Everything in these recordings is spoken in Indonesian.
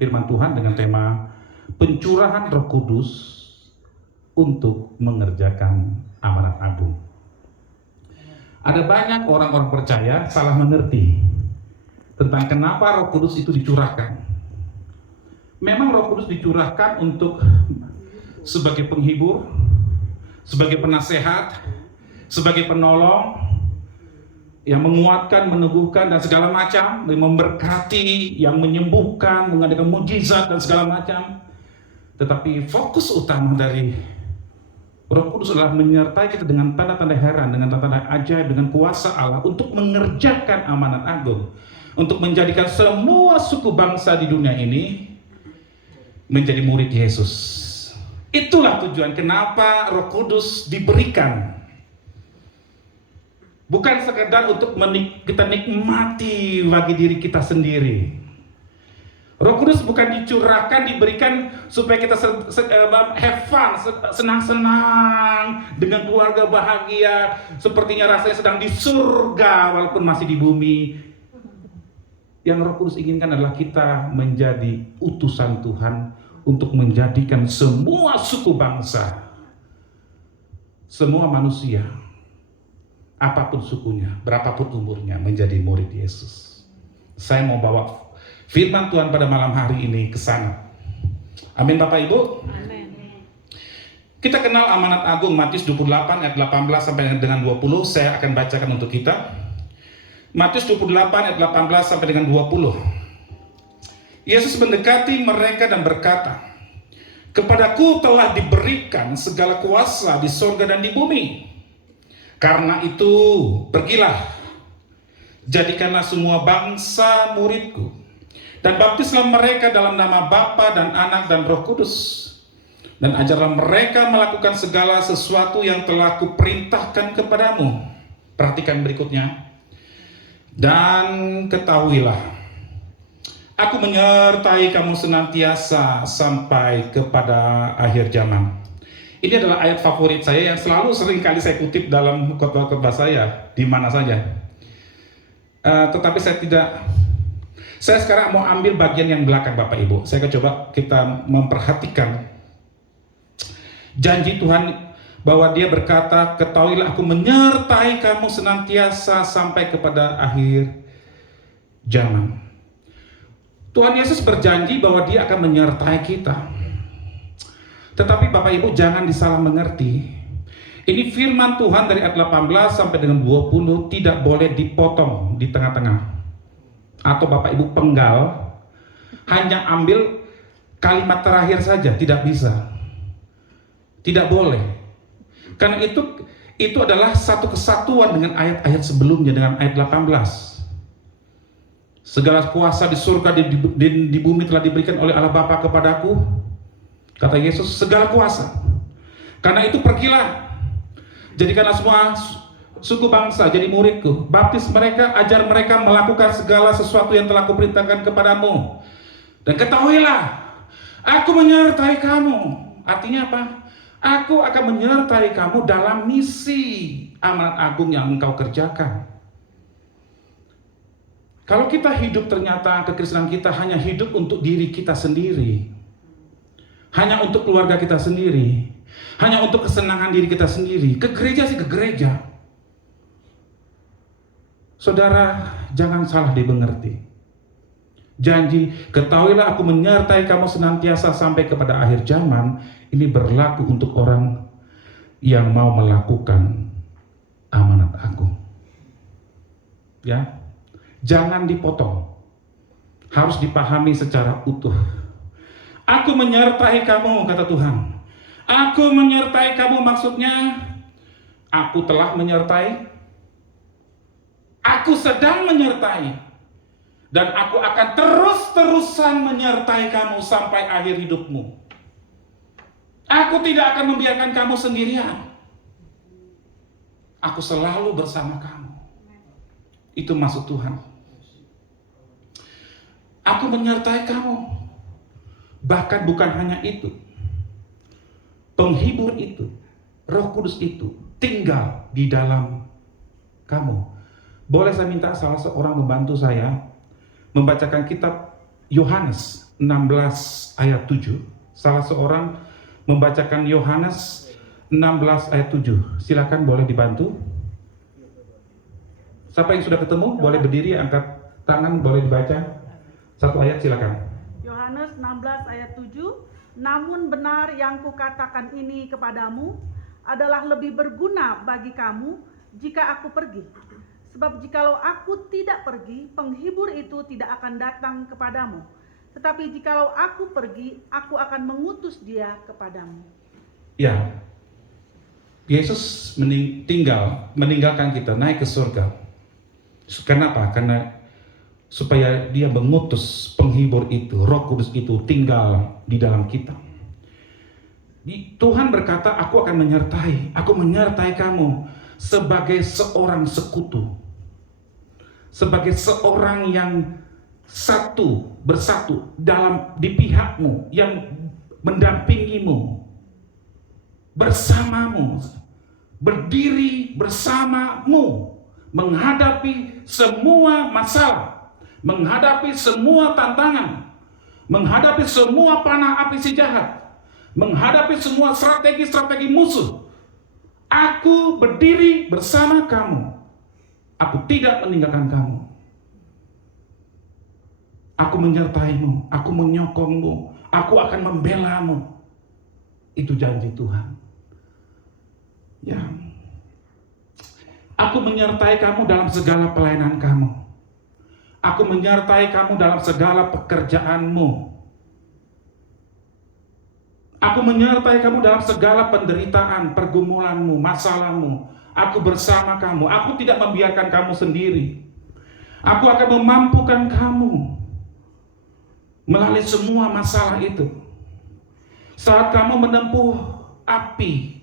firman Tuhan dengan tema pencurahan Roh Kudus untuk mengerjakan amanat agung. Ada banyak orang-orang percaya salah mengerti tentang kenapa Roh Kudus itu dicurahkan. Memang Roh Kudus dicurahkan untuk sebagai penghibur, sebagai penasehat, sebagai penolong, yang menguatkan, meneguhkan, dan segala macam, yang memberkati, yang menyembuhkan, mengadakan mukjizat dan segala macam. Tetapi fokus utama dari Roh Kudus adalah menyertai kita dengan tanda-tanda heran, dengan tanda-tanda ajaib, dengan kuasa Allah untuk mengerjakan amanat agung, untuk menjadikan semua suku bangsa di dunia ini menjadi murid Yesus. Itulah tujuan kenapa Roh Kudus diberikan. Bukan sekedar untuk kita nikmati bagi diri kita sendiri. Roh Kudus bukan dicurahkan, diberikan supaya kita have fun, senang-senang dengan keluarga bahagia, sepertinya rasanya sedang di surga walaupun masih di bumi. Yang Roh Kudus inginkan adalah kita menjadi utusan Tuhan untuk menjadikan semua suku bangsa, semua manusia, apapun sukunya, berapapun umurnya, menjadi murid Yesus. Saya mau bawa firman Tuhan pada malam hari ini ke sana. Amin Bapak Ibu. Amin. Kita kenal amanat agung Matius 28 ayat 18 sampai dengan 20. Saya akan bacakan untuk kita. Matius 28 ayat 18 sampai dengan 20. Yesus mendekati mereka dan berkata, "Kepadaku telah diberikan segala kuasa di sorga dan di bumi. Karena itu, pergilah, jadikanlah semua bangsa muridku, dan baptislah mereka dalam nama Bapa dan Anak dan Roh Kudus, dan ajarlah mereka melakukan segala sesuatu yang telah kuperintahkan kepadamu." Perhatikan berikutnya. "Dan ketahuilah, aku menyertai kamu senantiasa sampai kepada akhir zaman." Ini adalah ayat favorit saya yang sering kali saya kutip dalam khotbah saya di mana saja. Tetapi saya sekarang mau ambil bagian yang belakang Bapak Ibu. Saya akan coba kita memperhatikan janji Tuhan bahwa Dia berkata, "Ketahuilah aku menyertai kamu senantiasa sampai kepada akhir zaman." Tuhan Yesus berjanji bahwa Dia akan menyertai kita. Tetapi Bapak Ibu jangan disalah mengerti. Ini firman Tuhan dari ayat 18 sampai dengan 20 tidak boleh dipotong di tengah-tengah. Atau Bapak Ibu penggal, hanya ambil kalimat terakhir saja, tidak bisa. Tidak boleh. Karena itu adalah satu kesatuan dengan ayat-ayat sebelumnya, dengan ayat 18. Segala kuasa di surga dan di bumi telah diberikan oleh Allah Bapa kepadaku. Kata Yesus, segala kuasa. Karena itu pergilah, jadikanlah semua suku bangsa jadi muridku. Baptis mereka, ajar mereka melakukan segala sesuatu yang telah kuperintahkan kepadamu. Dan ketahuilah, aku menyertai kamu. Artinya apa? Aku akan menyertai kamu dalam misi amanat agung yang engkau kerjakan. Kalau kita hidup ternyata kekristenan kita hanya hidup untuk diri kita sendiri, hanya untuk keluarga kita sendiri, hanya untuk kesenangan diri kita sendiri, ke gereja sih ke gereja. Saudara, jangan salah dimengerti. Janji, ketahuilah aku menyertai kamu senantiasa sampai kepada akhir zaman, ini berlaku untuk orang yang mau melakukan amanat agung. Ya, jangan dipotong. Harus dipahami secara utuh. Aku menyertai kamu, kata Tuhan. Aku menyertai kamu maksudnya, aku telah menyertai, aku sedang menyertai, dan aku akan terus-terusan menyertai kamu sampai akhir hidupmu. Aku tidak akan membiarkan kamu sendirian. Aku selalu bersama kamu. Itu maksud Tuhan. Aku menyertai kamu. Bahkan bukan hanya itu, penghibur itu, Roh Kudus itu tinggal di dalam kamu. Boleh saya minta salah seorang membantu saya membacakan kitab Yohanes 16 ayat 7. Salah seorang membacakan Yohanes 16 ayat 7. Silakan, boleh dibantu. Siapa yang sudah ketemu boleh berdiri, angkat tangan, boleh dibaca. Satu ayat, silakan. Yohanes 16 ayat 7. Namun benar yang kukatakan ini kepadamu adalah lebih berguna bagi kamu jika aku pergi. Sebab jikalau aku tidak pergi, penghibur itu tidak akan datang kepadamu. Tetapi jikalau aku pergi, aku akan mengutus dia kepadamu. Ya, Yesus meninggalkan kita, naik ke surga. Kenapa? Karena supaya dia mengutus penghibur itu, Roh Kudus itu tinggal di dalam kita. Tuhan berkata, aku akan menyertai kamu sebagai seorang sekutu, sebagai seorang yang bersatu di pihakmu, yang mendampingimu, bersamamu, berdiri bersamamu, menghadapi semua masalah, menghadapi semua tantangan, menghadapi semua panah api si jahat, menghadapi semua strategi-strategi musuh. Aku berdiri bersama kamu. Aku tidak meninggalkan kamu. Aku menyertaimu, aku menyokongmu, aku akan membelamu. Itu janji Tuhan. Ya. Aku menyertai kamu dalam segala pelayanan kamu. Aku menyertai kamu dalam segala pekerjaanmu. Aku menyertai kamu dalam segala penderitaan, pergumulanmu, masalahmu. Aku bersama kamu. Aku tidak membiarkan kamu sendiri. Aku akan memampukan kamu melalui semua masalah itu. Saat kamu menempuh api,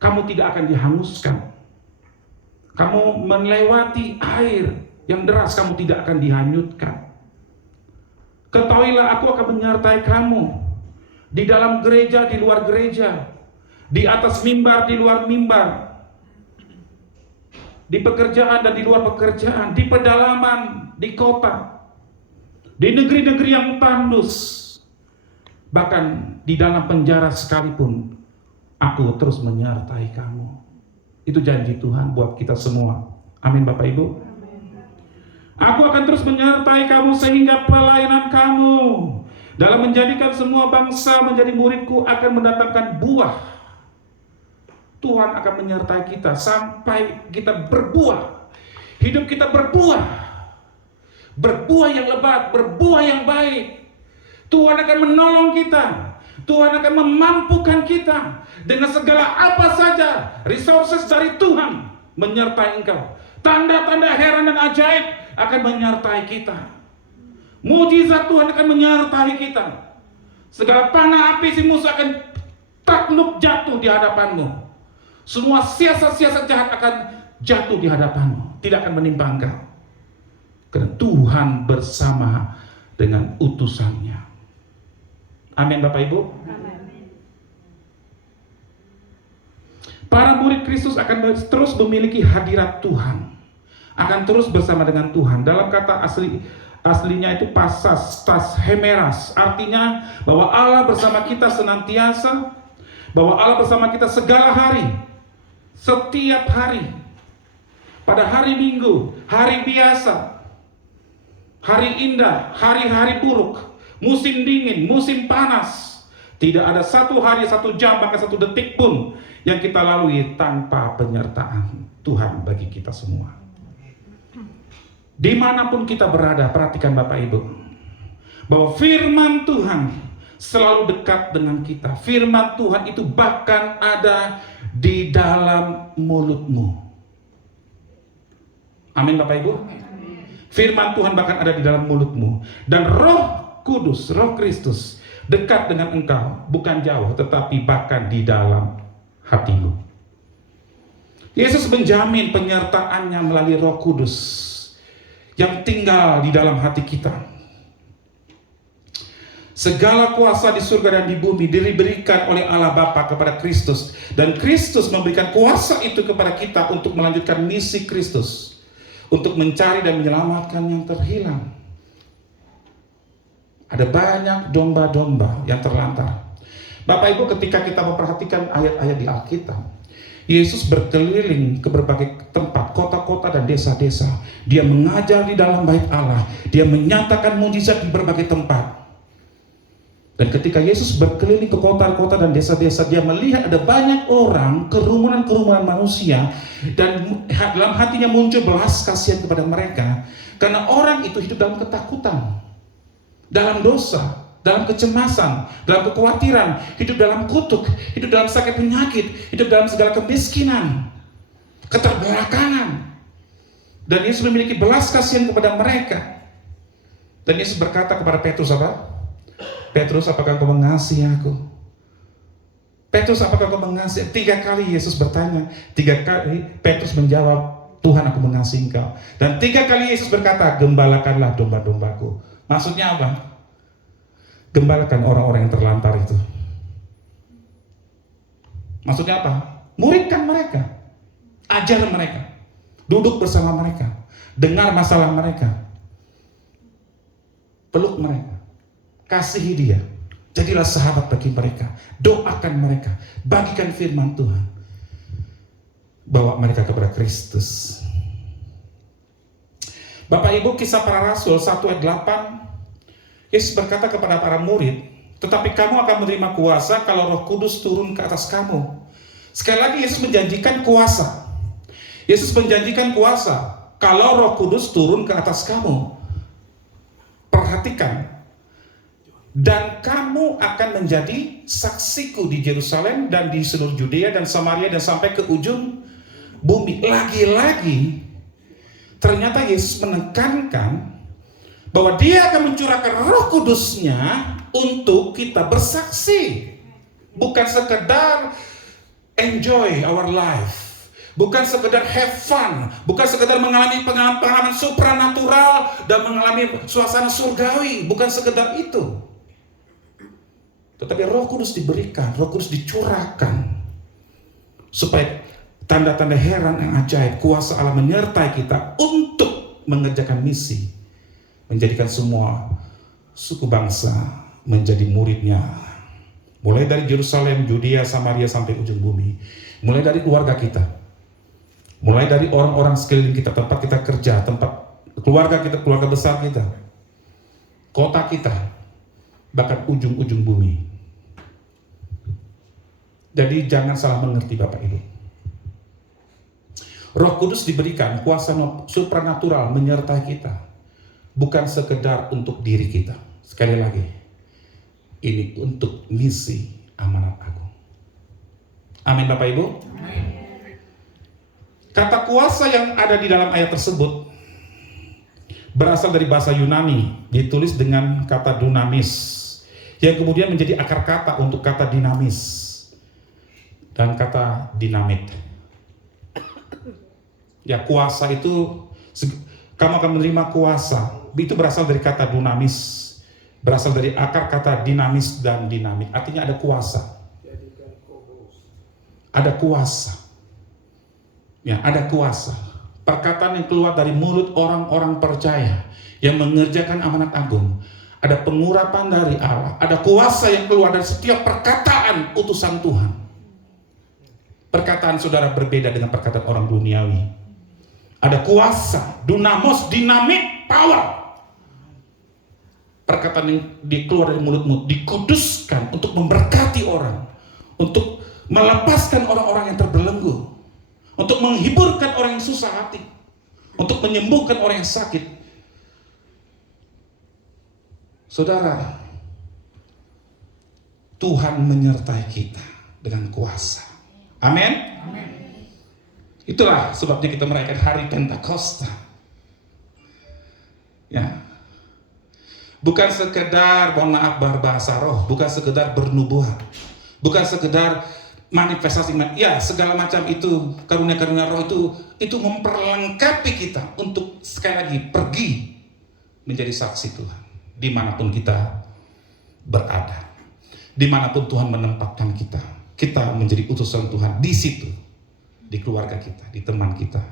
kamu tidak akan dihanguskan. Kamu melewati air yang deras, kamu tidak akan dihanyutkan. Ketahuilah, aku akan menyertai kamu di dalam gereja, di luar gereja, di atas mimbar, di luar mimbar, di pekerjaan dan di luar pekerjaan, di pedalaman, di kota, di negeri-negeri yang tandus, bahkan di dalam penjara sekalipun, aku terus menyertai kamu. Itu janji Tuhan buat kita semua. Amin, Bapak Ibu. Aku akan terus menyertai kamu sehingga pelayanan kamu dalam menjadikan semua bangsa menjadi muridku akan mendatangkan buah. Tuhan akan menyertai kita sampai kita berbuah. Hidup kita berbuah. Berbuah yang lebat, berbuah yang baik. Tuhan akan menolong kita. Tuhan akan memampukan kita dengan segala apa saja resources dari Tuhan menyertai engkau. Tanda-tanda heran dan ajaib akan menyertai kita. Mujizat Tuhan akan menyertai kita. Segala panah api si musuh akan takluk jatuh di hadapanmu. Semua siasat-siasat jahat akan jatuh di hadapanmu, tidak akan menimpa engkau. Karena Tuhan bersama dengan utusannya. Amin, Bapak Ibu. Amin. Para murid Kristus akan terus memiliki hadirat Tuhan, akan terus bersama dengan Tuhan. Dalam kata aslinya itu pasas, tas, hemeras, artinya bahwa Allah bersama kita senantiasa, bahwa Allah bersama kita segala hari, setiap hari, pada hari Minggu, hari biasa, hari indah, hari-hari buruk, musim dingin, musim panas. Tidak ada satu hari, satu jam, bahkan satu detik pun yang kita lalui tanpa penyertaan Tuhan bagi kita semua. Dimanapun kita berada, perhatikan Bapak Ibu, bahwa firman Tuhan selalu dekat dengan kita. Firman Tuhan itu bahkan ada di dalam mulutmu. Amin, Bapak Ibu. Firman Tuhan bahkan ada di dalam mulutmu. Dan Roh Kudus, Roh Kristus dekat dengan engkau, bukan jauh, tetapi bahkan di dalam hatimu. Yesus menjamin penyertaannya melalui Roh Kudus yang tinggal di dalam hati kita. Segala kuasa di surga dan di bumi diberikan oleh Allah Bapa kepada Kristus, dan Kristus memberikan kuasa itu kepada kita untuk melanjutkan misi Kristus, untuk mencari dan menyelamatkan yang terhilang. Ada banyak domba-domba yang terlantar. Bapak Ibu, ketika kita memperhatikan ayat-ayat di Alkitab, Yesus berkeliling ke berbagai tempat, kota-kota dan desa-desa. Dia mengajar di dalam bait Allah. Dia menyatakan mujizat di berbagai tempat. Dan ketika Yesus berkeliling ke kota-kota dan desa-desa, dia melihat ada banyak orang, kerumunan-kerumunan manusia, dan dalam hatinya muncul belas kasihan kepada mereka. Karena orang itu hidup dalam ketakutan, dalam dosa, dalam kecemasan, dalam kekhawatiran, hidup dalam kutuk, hidup dalam sakit penyakit, hidup dalam segala kemiskinan, keterbelakangan. Dan Yesus memiliki belas kasihan kepada mereka. Dan Yesus berkata kepada Petrus apa? Petrus, apakah kau mengasihi aku? Petrus, apakah kau mengasihi? 3 kali Yesus bertanya. 3 kali Petrus menjawab, Tuhan, aku mengasihi engkau. Dan 3 kali Yesus berkata, gembalakanlah domba-dombaku. Maksudnya apa? Gembalakan orang-orang yang terlantar itu. Maksudnya apa? Muridkan mereka, ajar mereka, duduk bersama mereka, dengar masalah mereka, peluk mereka, kasihi dia, jadilah sahabat bagi mereka, doakan mereka, bagikan firman Tuhan, bawa mereka kepada Kristus. Bapak Ibu, Kisah Para Rasul 1 ayat 8, Yesus berkata kepada para murid, tetapi kamu akan menerima kuasa kalau Roh Kudus turun ke atas kamu. Sekali lagi Yesus menjanjikan kuasa. Yesus menjanjikan kuasa kalau Roh Kudus turun ke atas kamu. Perhatikan. Dan kamu akan menjadi saksiku di Yerusalem dan di seluruh Yudea dan Samaria dan sampai ke ujung bumi. Lagi-lagi ternyata Yesus menekankan bahwa dia akan mencurahkan Roh Kudusnya untuk kita bersaksi. Bukan sekedar enjoy our life, bukan sekedar have fun, bukan sekedar mengalami pengalaman supranatural dan mengalami suasana surgawi, bukan sekedar itu. Tetapi Roh Kudus diberikan, Roh Kudus dicurahkan supaya tanda-tanda heran yang ajaib, kuasa Allah menyertai kita untuk mengerjakan misi, menjadikan semua suku bangsa menjadi muridnya. Mulai dari Yerusalem, Yudea, Samaria sampai ujung bumi. Mulai dari keluarga kita. Mulai dari orang-orang sekeliling kita, tempat kita kerja, tempat keluarga kita, keluarga besar kita, kota kita, bahkan ujung-ujung bumi. Jadi jangan salah mengerti Bapak Ibu. Roh Kudus diberikan kuasa supranatural menyertai kita. Bukan sekedar untuk diri kita. Sekali lagi, ini untuk misi amanat agung. Amin Bapak Ibu. Amin. Kata kuasa yang ada di dalam ayat tersebut berasal dari bahasa Yunani, ditulis dengan kata dunamis, yang kemudian menjadi akar kata untuk kata dinamis dan kata dinamit. Ya, kuasa itu, kamu akan menerima kuasa. Itu berasal dari kata dunamis, berasal dari akar kata dinamis dan dinamit. Artinya ada kuasa. Ada kuasa. Ya, ada kuasa. Perkataan yang keluar dari mulut orang-orang percaya yang mengerjakan amanat agung. Ada pengurapan dari Allah. Ada kuasa yang keluar dari setiap perkataan utusan Tuhan. Perkataan saudara berbeda dengan perkataan orang duniawi. Ada kuasa, dunamos, dinamit, power. Perkataan yang keluar dari mulutmu dikuduskan untuk memberkati orang, untuk melepaskan orang-orang yang terbelenggu, untuk menghiburkan orang yang susah hati, untuk menyembuhkan orang yang sakit. Saudara, Tuhan menyertai kita dengan kuasa. Amin. Itulah sebabnya kita merayakan hari Pentakosta. Ya. Bukan sekedar, mohon maaf, berbahasa roh, bukan sekedar bernubuat, bukan sekedar manifestasi, ya segala macam itu, karunia-karunia roh itu memperlengkapi kita untuk sekali lagi pergi menjadi saksi Tuhan dimanapun kita berada, dimanapun Tuhan menempatkan kita. Kita menjadi utusan Tuhan di situ, di keluarga kita, di teman kita,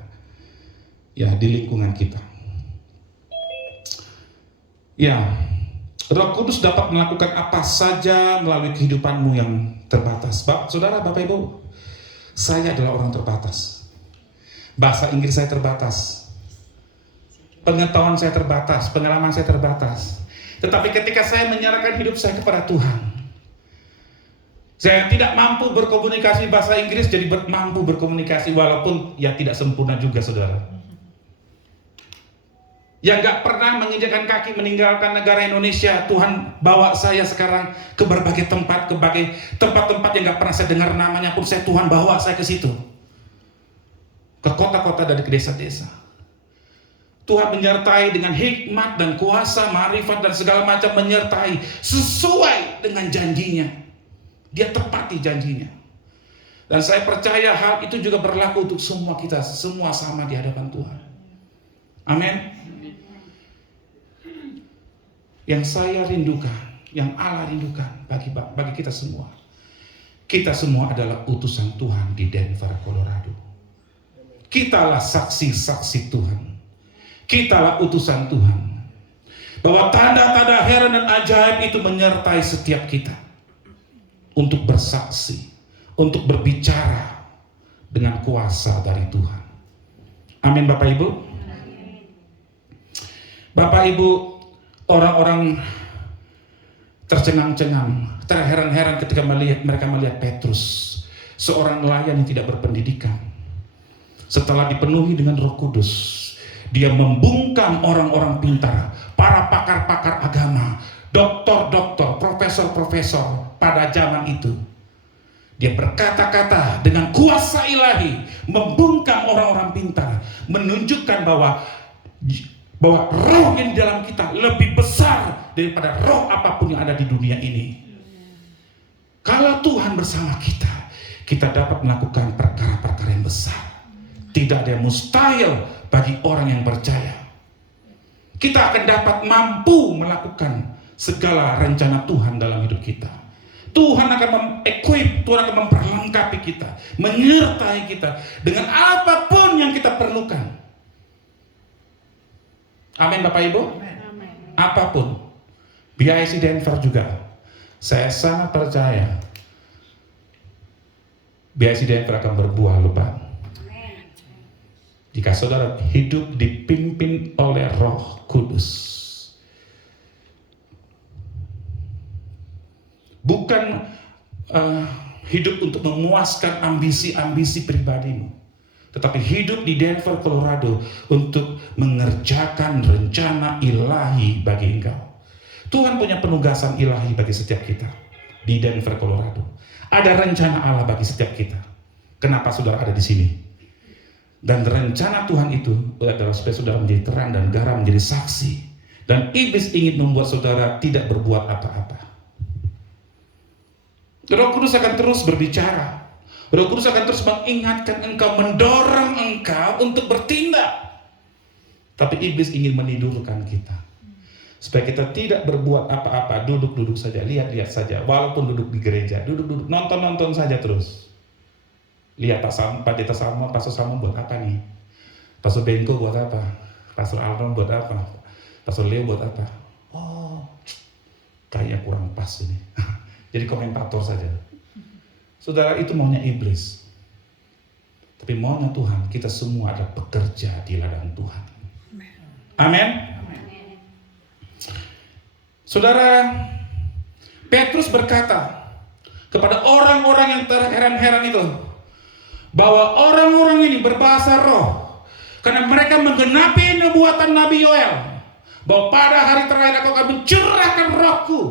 ya di lingkungan kita. Ya, Roh Kudus dapat melakukan apa saja melalui kehidupanmu yang terbatas. Saudara, Bapak Ibu, saya adalah orang terbatas. Bahasa Inggris saya terbatas. Pengetahuan saya terbatas, pengalaman saya terbatas. Tetapi ketika saya menyerahkan hidup saya kepada Tuhan, saya tidak mampu berkomunikasi bahasa Inggris jadi mampu berkomunikasi, walaupun ya tidak sempurna juga, saudara. Yang gak pernah menginjakkan kaki meninggalkan negara Indonesia, Tuhan bawa saya sekarang ke berbagai tempat, tempat-tempat yang gak pernah saya dengar namanya pun Tuhan bawa saya ke situ, ke kota-kota dan ke desa-desa. Tuhan menyertai dengan hikmat dan kuasa, ma'rifat dan segala macam, menyertai sesuai dengan janjinya. Dia tepati janjinya. Dan saya percaya hal itu juga berlaku untuk semua kita, semua sama di hadapan Tuhan. Amin. Yang saya rindukan, yang Allah rindukan bagi kita semua. Kita semua adalah utusan Tuhan di Denver, Colorado. Kitalah saksi-saksi Tuhan. Kitalah utusan Tuhan. Bahwa tanda-tanda heran dan ajaib itu menyertai setiap kita. Untuk bersaksi, untuk berbicara dengan kuasa dari Tuhan. Amin, Bapak Ibu. Bapak Ibu, orang-orang tercengang-cengang, terheran-heran ketika mereka melihat Petrus, seorang nelayan yang tidak berpendidikan. Setelah dipenuhi dengan Roh Kudus, dia membungkam orang-orang pintar, para pakar-pakar agama, doktor-doktor, profesor-profesor pada zaman itu. Dia berkata-kata dengan kuasa ilahi, membungkam orang-orang pintar, menunjukkan bahwa roh yang di dalam kita lebih besar daripada roh apapun yang ada di dunia ini. Kalau Tuhan bersama kita, kita dapat melakukan perkara-perkara yang besar. Tidak ada yang mustahil bagi orang yang percaya. Kita akan dapat mampu melakukan segala rencana Tuhan dalam hidup kita. Tuhan akan mengequip, Tuhan akan memperlengkapi kita, menyertai kita dengan apapun yang kita perlukan. Amin, Bapak Ibu. Amin. Apapun. BIC Denver juga, saya sangat percaya BIC Denver akan berbuah lebat. Jika saudara hidup dipimpin oleh Roh Kudus. Bukan hidup untuk memuaskan ambisi-ambisi pribadimu, tetapi hidup di Denver, Colorado untuk mengerjakan rencana ilahi bagi engkau. Tuhan punya penugasan ilahi bagi setiap kita di Denver, Colorado. Ada rencana Allah bagi setiap kita. Kenapa saudara ada di sini? Dan rencana Tuhan itu adalah supaya saudara menjadi terang dan garam, menjadi saksi. Dan iblis ingin membuat saudara tidak berbuat apa-apa. Roh Kudus akan terus berbicara. Roh Kudus akan terus mengingatkan engkau, mendorong engkau untuk bertindak. Tapi iblis ingin menidurkan kita, supaya kita tidak berbuat apa-apa, duduk-duduk saja, lihat-lihat saja. Walaupun duduk di gereja, duduk-duduk, nonton-nonton saja terus. Lihat Pendeta Samuel, Pastor Samuel buat apa nih? Pastor Benko buat apa? Pastor Alron buat apa? Pastor Leo buat apa? Oh, kayaknya kurang pas ini. Jadi komentator saja. Saudara, itu maunya iblis. Tapi maunya Tuhan, kita semua ada pekerja di ladang Tuhan. Amin. Saudara, Petrus berkata kepada orang-orang yang terheran-heran itu, bahwa orang-orang ini berbahasa roh, karena mereka menggenapi nubuatan Nabi Yoel, bahwa pada hari terakhir aku akan mencurahkan rohku.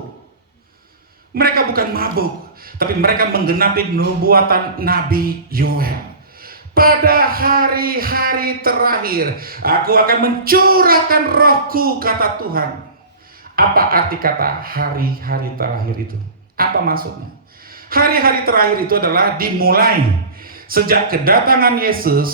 Mereka bukan mabuk, tapi mereka menggenapi nubuatan Nabi Yoel. Pada hari-hari terakhir, aku akan mencurahkan rohku, kata Tuhan. Apa arti kata hari-hari terakhir itu? Apa maksudnya? Hari-hari terakhir itu adalah dimulai sejak kedatangan Yesus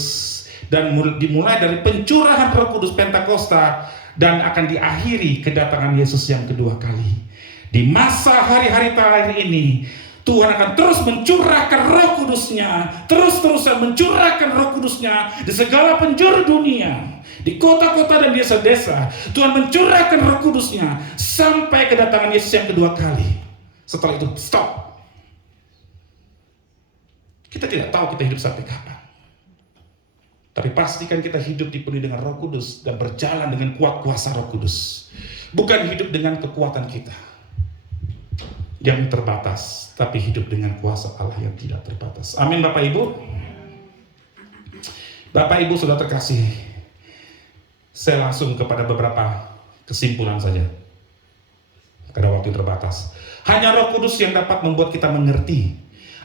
dan dimulai dari pencurahan Roh Kudus Pentakosta dan akan diakhiri kedatangan Yesus yang kedua kali. Di masa hari-hari terakhir ini, Tuhan akan terus mencurahkan Roh Kudus-Nya, terus-terusan mencurahkan Roh Kudus-Nya di segala penjuru dunia, di kota-kota dan desa-desa. Tuhan mencurahkan Roh Kudus-Nya sampai kedatangan Yesus yang kedua kali. Setelah itu stop. Kita tidak tahu kita hidup sampai kapan. Tapi pastikan kita hidup dipenuhi dengan Roh Kudus dan berjalan dengan kuat kuasa Roh Kudus. Bukan hidup dengan kekuatan kita yang terbatas, tapi hidup dengan kuasa Allah yang tidak terbatas. Amin Bapak Ibu. Bapak Ibu sudah terkasih, saya langsung kepada beberapa kesimpulan saja. Pada waktu terbatas, hanya Roh Kudus yang dapat membuat kita mengerti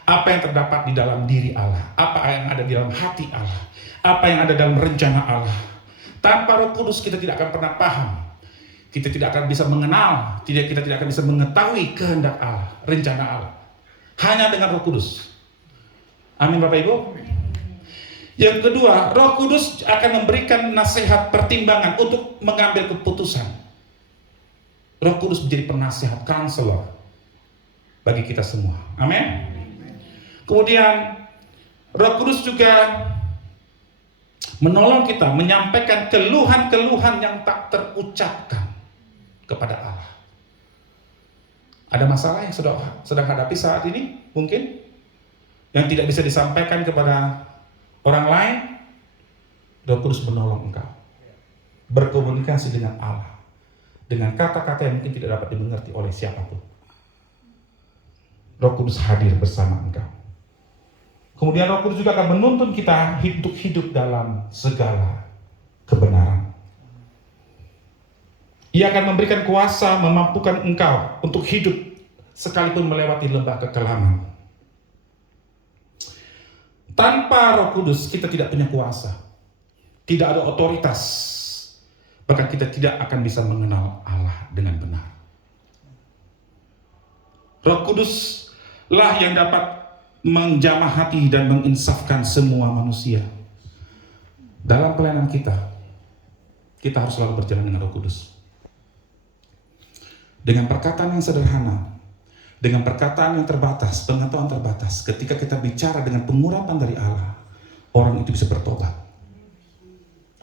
apa yang terdapat di dalam diri Allah, apa yang ada di dalam hati Allah, apa yang ada dalam rencana Allah. Tanpa Roh Kudus kita tidak akan pernah paham. Kita tidak akan bisa mengenal, kita tidak akan bisa mengetahui kehendak Allah, rencana Allah. Hanya dengan Roh Kudus. Amin Bapak Ibu. Yang kedua, Roh Kudus akan memberikan nasihat pertimbangan untuk mengambil keputusan. Roh Kudus menjadi penasihat, counselor bagi kita semua. Amin. Kemudian Roh Kudus juga menolong kita menyampaikan keluhan-keluhan yang tak terucapkan kepada Allah. Ada masalah yang sedang hadapi saat ini mungkin yang tidak bisa disampaikan kepada orang lain. Roh Kudus menolong engkau berkomunikasi dengan Allah dengan kata-kata yang mungkin tidak dapat dimengerti oleh siapapun. Roh Kudus hadir bersama engkau. Kemudian Roh Kudus juga akan menuntun kita hidup dalam segala kebenaran. Ia akan memberikan kuasa, memampukan engkau untuk hidup sekalipun melewati lembah kekelaman. Tanpa Roh Kudus kita tidak punya kuasa, tidak ada otoritas, bahkan kita tidak akan bisa mengenal Allah dengan benar. Roh Kuduslah yang dapat menjamah hati dan menginsafkan semua manusia. Dalam pelayanan kita harus selalu berjalan dengan Roh Kudus. Dengan perkataan yang sederhana, dengan perkataan yang terbatas, pengetahuan terbatas, ketika kita bicara dengan pengurapan dari Allah, orang itu bisa bertobat.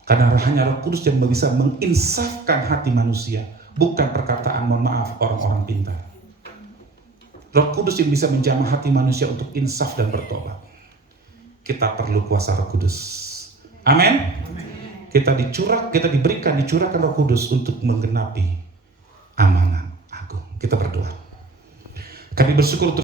Karena hanya Roh Kudus yang bisa menginsafkan hati manusia, bukan perkataan mohon maaf orang-orang pintar. Roh Kudus yang bisa menjamah hati manusia untuk insaf dan bertobat. Kita perlu kuasa Roh Kudus. Amin. Kita dicurahkan Roh Kudus untuk menggenapi amanat agung. Kita berdoa. Kami bersyukur untuk